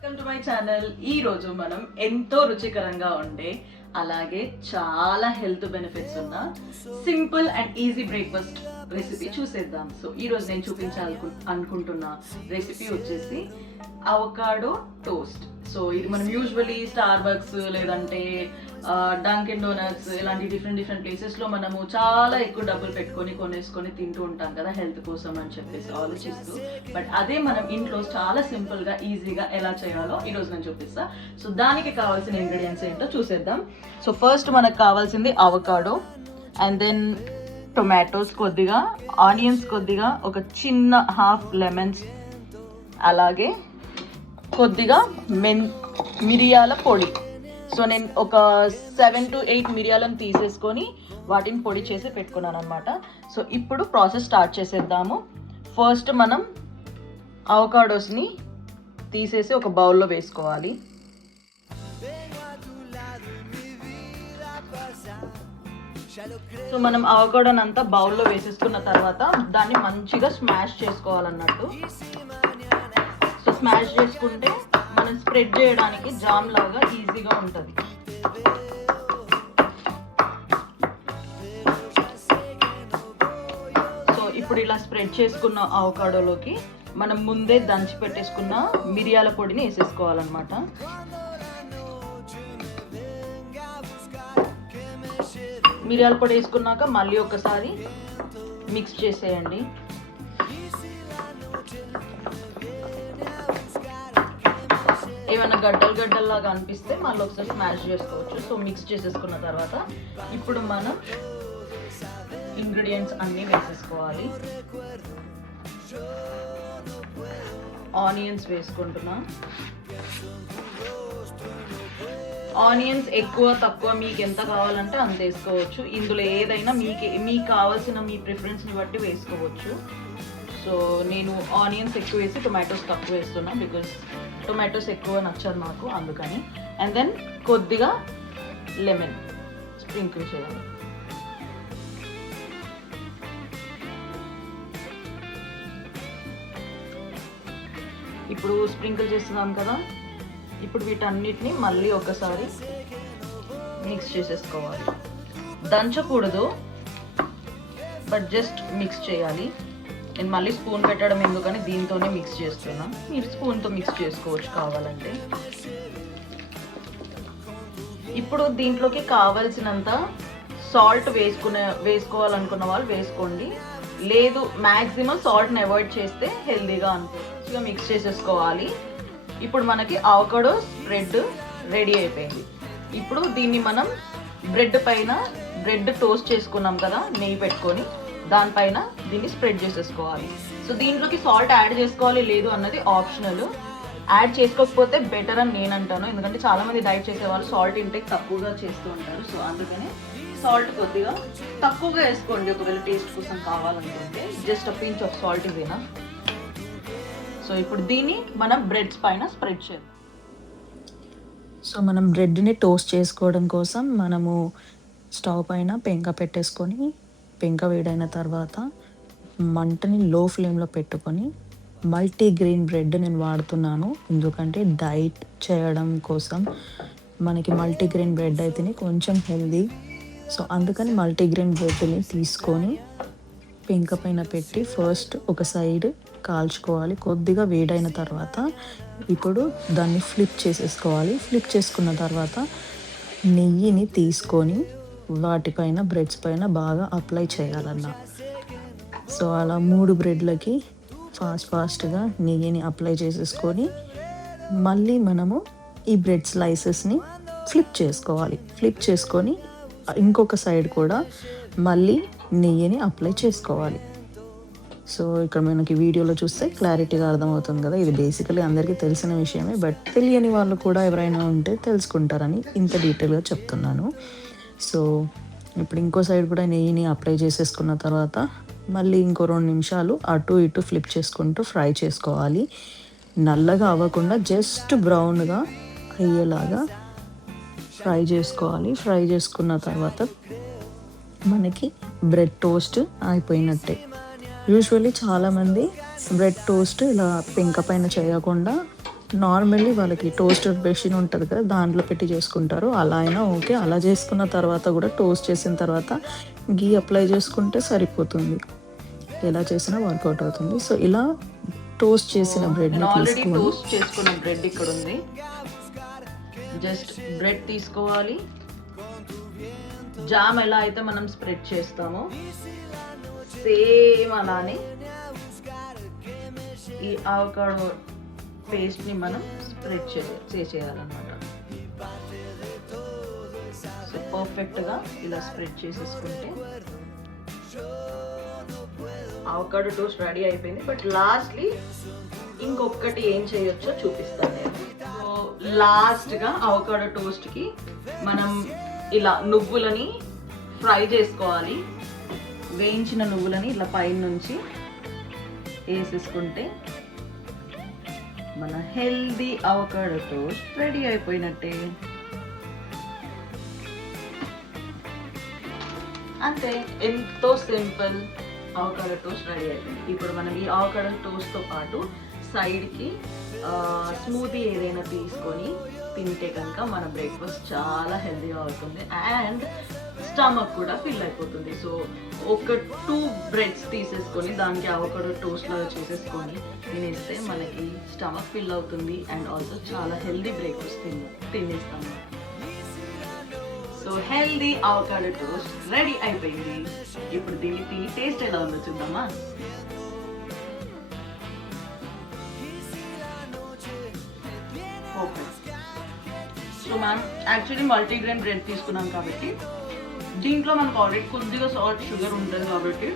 Welcome to my channel. ఈ రోజు మనం ఎంతో రుచికరంగా ఉండే అలాగే చాలా హెల్త్ బెనిఫిట్స్ ఉన్న simple and easy breakfast recipe చూసేద్దాం. సో ఈ రోజు నేను అనుకుంటున్న రెసిపీ వచ్చేసి అవకాడో టోస్ట్. సో ఇది మనం యూజువలీ స్టార్ బక్స్ లేదంటే డంకిన్ డోనట్స్ ఇలాంటి డిఫరెంట్ ప్లేసెస్లో మనము చాలా ఎక్కువ డబ్బులు పెట్టుకొని కొనేసుకొని తింటూ ఉంటాం కదా హెల్త్ కోసం అని చెప్పేసి ఆలోచిస్తూ. బట్ అదే మనం ఇంట్లో చాలా సింపుల్గా ఈజీగా ఎలా చేయాలో ఈరోజు నేను చూపిస్తా. సో దానికి కావాల్సిన ఇంగ్రీడియంట్స్ ఏంటో చూసేద్దాం. సో ఫస్ట్ మనకు కావాల్సింది అవకాడో, అండ్ దెన్ టొమాటోస్ కొద్దిగా, ఆనియన్స్ కొద్దిగా, ఒక చిన్న హాఫ్ లెమన్స్, అలాగే కొద్దిగా మిరియాల పొడి. సో నేను ఒక 7 to 8 మిరియాలను తీసేసుకొని వాటిని పొడి చేసి పెట్టుకున్నాను అనమాట. సో ఇప్పుడు ప్రాసెస్ స్టార్ట్ చేసేద్దాము. ఫస్ట్ మనం అవకాడోస్ని తీసేసి ఒక బౌల్లో వేసుకోవాలి. సో మనం అవకాడోని అంతా బౌల్లో వేసేసుకున్న తర్వాత దాన్ని మంచిగా స్మాష్ చేసుకోవాలన్నట్టు. సో స్మాష్ చేసుకుంటే మనం స్ప్రెడ్ చేయడానికి జామ్ లాగా ఈజీగా ఉంటుంది. సో ఇప్పుడు ఇలా స్ప్రెడ్ చేసుకున్న అవకాడోలోకి మనం ముందే దంచి పెట్టేసుకున్న మిరియాల పొడిని వేసేసుకోవాలన్నమాట. మిరియాల పొడి వేసుకున్నాక మళ్ళీ ఒకసారి మిక్స్ చేసేయండి. ఏమైనా గడ్డల్లాగా అనిపిస్తే మళ్ళీ ఒకసారి స్మాష్ చేసుకోవచ్చు. సో మిక్స్ చేసేసుకున్న తర్వాత ఇప్పుడు మనం ఇంగ్రీడియంట్స్ అన్నీ వేసేసుకోవాలి. ఆనియన్స్ వేసుకుంటున్నాం. ఆనియన్స్ ఎక్కువ తక్కువ మీకు ఎంత కావాలంటే అంత వేసుకోవచ్చు. ఇందులో ఏదైనా మీకు కావాల్సిన మీ ప్రిఫరెన్స్ని బట్టి వేసుకోవచ్చు. సో నేను ఆనియన్స్ ఎక్కువ వేసి టొమాటోస్ తక్కువ వేస్తున్నాను, బికాజ్ టొమాటోస్ ఎక్కువ నచ్చదు నాకు, అందుకని. అండ్ దెన్ కొద్దిగా లెమన్ స్ప్రింకిల్ చేయాలి. ఇప్పుడు స్ప్రింకిల్ చేస్తున్నాం కదా, ఇప్పుడు వీటన్నిటిని మళ్ళీ ఒకసారి మిక్స్ చేసేసుకోవాలి. దంచకూడదు, బట్ జస్ట్ మిక్స్ చేయాలి. నేను మళ్ళీ స్పూన్ పెట్టడం ఎందుకని దీంతోనే మిక్స్ చేస్తున్నా. మీరు స్పూన్తో మిక్స్ చేసుకోవచ్చు కావాలంటే. ఇప్పుడు దీంట్లోకి కావాల్సినంత సాల్ట్ వేసుకోవాలనుకున్న వాళ్ళు వేసుకోండి, లేదు మ్యాక్సిమం సాల్ట్ని అవాయిడ్ చేస్తే హెల్దీగా అనిపిస్తుంది. మిక్స్ చేసేసుకోవాలి. ఇప్పుడు మనకి అవకాడో స్ప్రెడ్ రెడీ అయిపోయింది. ఇప్పుడు దీన్ని మనం బ్రెడ్ టోస్ట్ చేసుకున్నాం కదా నెయ్యి పెట్టుకొని, దానిపైన దీన్ని స్ప్రెడ్ చేసేసుకోవాలి. సో దీంట్లోకి సాల్ట్ యాడ్ చేసుకోవాలి లేదు అన్నది ఆప్షనల్. యాడ్ చేసుకోకపోతే బెటర్ అని నేను అంటాను, ఎందుకంటే చాలామంది డైట్ చేసేవాళ్ళు సాల్ట్ ఇంటేక్ తక్కువగా చేస్తూ ఉంటారు. సో అందుకనే సాల్ట్ కొద్దిగా తక్కువగా వేసుకోండి ఒకవేళ టేస్ట్ కోసం కావాలనుకుంటే. Just a pinch of salt is enough. So ఇప్పుడు దీన్ని మనం బ్రెడ్స్ పైన స్ప్రెడ్ చేద్దాం. సో మనం బ్రెడ్ని టోస్ట్ చేసుకోవడం కోసం మనము స్టవ్ పైన పెంక పెట్టేసుకొని, పెంక వేడైన తర్వాత మంటని లో ఫ్లేమ్లో పెట్టుకొని, మల్టీగ్రెయిన్ బ్రెడ్ నేను వాడుతున్నాను ఎందుకంటే డైట్ చేయడం కోసం మనకి మల్టీగ్రెయిన్ బ్రెడ్ అయితేనే కొంచెం హెల్దీ. సో అందుకని మల్టీగ్రెయిన్ బ్రెడ్ని తీసుకొని పెంక పైన పెట్టి ఫస్ట్ ఒక సైడ్ కాల్చుకోవాలి. కొద్దిగా వేడైన తర్వాత ఇప్పుడు దాన్ని ఫ్లిప్ చేసేసుకోవాలి. ఫ్లిప్ చేసుకున్న తర్వాత నెయ్యిని తీసుకొని వాటిపైన బ్రెడ్స్ పైన బాగా అప్లై చేయాలన్న. సో అలా 3 బ్రెడ్లకి ఫాస్ట్గా నెయ్యిని అప్లై చేసేసుకొని మళ్ళీ మనము ఈ బ్రెడ్ స్లైసెస్ని ఫ్లిప్ చేసుకోవాలి. ఫ్లిప్ చేసుకొని ఇంకొక సైడ్ కూడా మళ్ళీ నెయ్యిని అప్లై చేసుకోవాలి. సో ఇక్కడ మనకి వీడియోలో చూస్తే క్లారిటీగా అర్థమవుతుంది కదా. ఇది బేసికలీ అందరికీ తెలిసిన విషయమే, బట్ తెలియని వాళ్ళు కూడా ఎవరైనా ఉంటే తెలుసుకుంటారని ఇంత డీటెయిల్గా చెప్తున్నాను. సో ఇప్పుడు ఇంకో సైడ్ కూడా నెయ్యిని అప్లై చేసేసుకున్న తర్వాత మళ్ళీ ఇంకో 2 నిమిషాలు అటు ఇటు ఫ్లిప్ చేసుకుంటూ ఫ్రై చేసుకోవాలి. నల్లగా అవ్వకుండా జస్ట్ బ్రౌన్గా అయ్యేలాగా ఫ్రై చేసుకోవాలి. ఫ్రై చేసుకున్న తర్వాత మనకి బ్రెడ్ టోస్ట్ అయిపోయినట్టే. యూజువల్లీ చాలామంది బ్రెడ్ టోస్ట్ ఇలా పెంక పైన చేయకుండా నార్మల్లీ వాళ్ళకి టోస్టర్ మెషిన్ ఉంటుంది కదా, దాంట్లో పెట్టి చేసుకుంటారు. అలా అయినా ఓకే. అలా చేసుకున్న తర్వాత కూడా టోస్ట్ చేసిన తర్వాత గీ అప్లై చేసుకుంటే సరిపోతుంది. ఎలా చేసినా వర్కౌట్ అవుతుంది. సో ఇలా టోస్ట్ చేసిన బ్రెడ్ని నేను ఆల్రెడీ తీసుకొని టోస్ట్ చేసుకున్న బ్రెడ్ ఇక్కడ ఉంది. జస్ట్ బ్రెడ్ తీసుకోవాలి. జామ్ ఎలా అయితే మనం స్ప్రెడ్ చేస్తామో సేమ్ అలానే ఈ అవకాడో పేస్ట్ని మనం స్ప్రెడ్ చేయాలన్నమాట. సో పర్ఫెక్ట్గా ఇలా స్ప్రెడ్ చేసేసుకుంటే అవకాడో టోస్ట్ రెడీ అయిపోయింది. బట్ లాస్ట్లీ ఇంకొకటి ఏం చేయొచ్చో చూపిస్తాను నేను. సో లాస్ట్గా అవకాడో టోస్ట్కి మనం ఇలా నువ్వులని ఫ్రై చేసుకోవాలి. వేయించిన నువ్వులని ఇలా పైన నుంచి వేసేసుకుంటే మన హెల్దీ అవకాడో టోస్ట్ రెడీ అయిపోయినట్టే. అంతే, ఎంతో సింపుల్ అవకాడో టోస్ట్ రెడీ అయిపోయింది. ఇప్పుడు మనం ఈ అవకాడో టోస్ట్తో పాటు సైడ్కి స్మూతీ ఏదైనా తీసుకొని తింటే కనుక మన బ్రేక్ఫాస్ట్ చాలా హెల్దీగా అవుతుంది అండ్ స్టమక్ కూడా ఫిల్ అయిపోతుంది. సో ఒక 2 బ్రెడ్స్ తీసేసుకొని దానికి అవకాడో టోస్ట్ లాగా చేసేసుకొని తినేస్తే మనకి స్టమక్ ఫిల్ అవుతుంది అండ్ ఆల్సో చాలా హెల్దీ బ్రేక్ఫాస్ట్ తినేస్తాము. So healthy avocado toast ready అయిపోయింది. ఇప్పుడు దీన్ని తిని టేస్ట్ ఎలా ఉందో చూద్దామా. ఓకే, సో మనం యాక్చువల్లీ మల్టీగ్రెయిన్ బ్రెడ్ తీసుకున్నాం కాబట్టి దీంట్లో మనకు ఆల్రెడీ కొద్దిగా సాల్ట్ షుగర్ ఉంటుంది కాబట్టి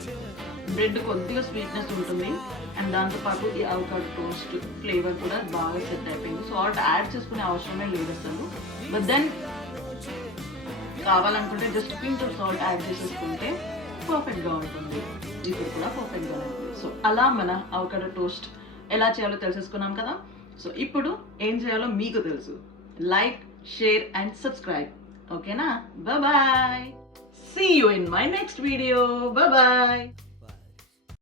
బ్రెడ్ కొద్దిగా స్వీట్నెస్ ఉంటుంది అండ్ దాంతోపాటు ఈ అవకాడో టోస్ట్ ఫ్లేవర్ కూడా బాగా సెట్ అయిపోయింది. సాల్ట్ యాడ్ చేసుకునే అవసరమే లేదు అసలు. బట్ దెన్ కావాలనుకుంటే just pinch of salt add చేసేసుకుంటే పర్ఫెక్ట్గా ఉంటుంది. ఇప్పుడు కూడా పర్ఫెక్ట్గా ఉంటుంది. సో అలా మన అవకాడో టోస్ట్ ఎలా చేయాలో తెలిసేసుకున్నాం కదా. సో ఇప్పుడు ఏం చేయాలో మీకు తెలుసు. Like, share and subscribe. ఓకేనా? Bye bye. See you in my next video. Bye bye.